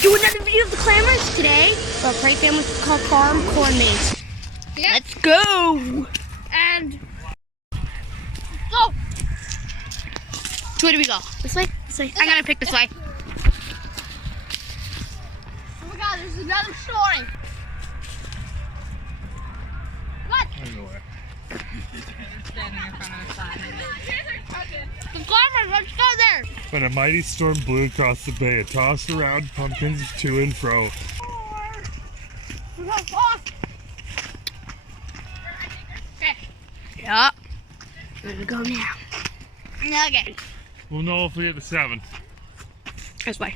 do another video of the clammers today. Our Kray Family Farm corn maze. Yeah. Let's go! And go! Which way do we go? This way? This way. I'm gonna pick this way. Oh my god, there's another story. What? I know it. Standing in front of the sign. The clammers, let's go there. When a mighty storm blew across the bay, it tossed around pumpkins to and fro. Okay. Yeah. We're gonna go now. Okay. We'll know if we hit the 7. This way.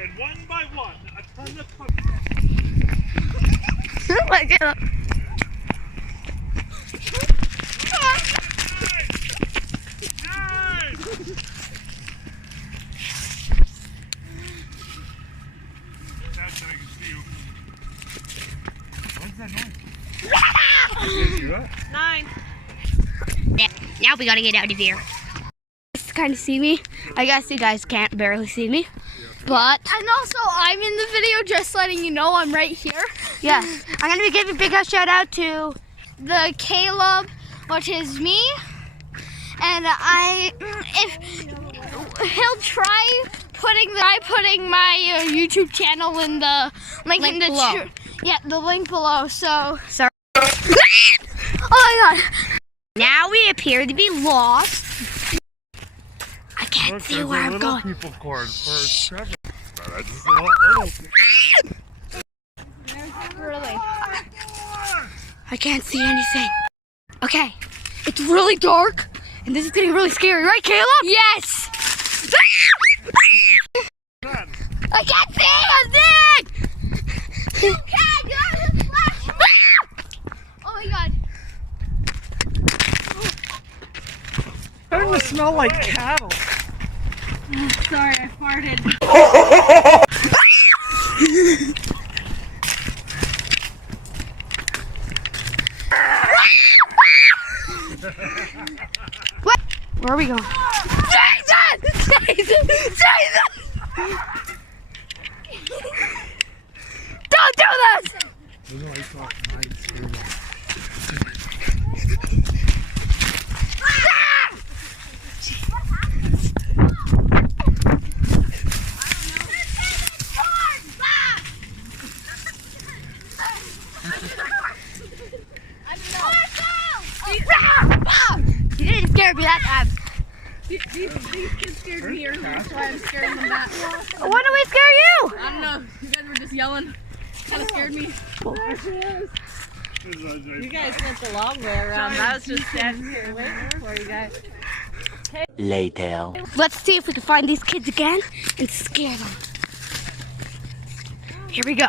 And one by one, a ton of pumpkins. Like it. That's how I can see you. What's that noise? 9. Yeah, now we gotta get out of here. Just kind of see me. I guess you guys can't barely see me, but And also, I'm in the video, just letting you know I'm right here. yes, I'm gonna be giving a big shout out to The Caleb, which is me, and if he'll try putting my YouTube channel in the link in the below. the link below. So Sorry. oh my god. Now we appear to be lost. I can't Look, see there's where a I'm little going. people corn for Trevor. That's just a little. Really? I can't see anything. Okay, it's really dark, and this is getting really scary, right, Caleb? Yes. I can't see anything. You can! You have a flash! Oh my god. Starting to smell like cattle. Sorry, I farted. What? Where are we going? Jason! Jason! Jason! Don't do this! You didn't scare me that time. These kids scared me earlier, that's why I'm scaring them back. Why do we scare you? I don't know. You guys were just yelling. Kind of scared me. You guys went the long way around. I was just standing here waiting for you guys. Later. Let's see if we can find these kids again and scare them. Here we go.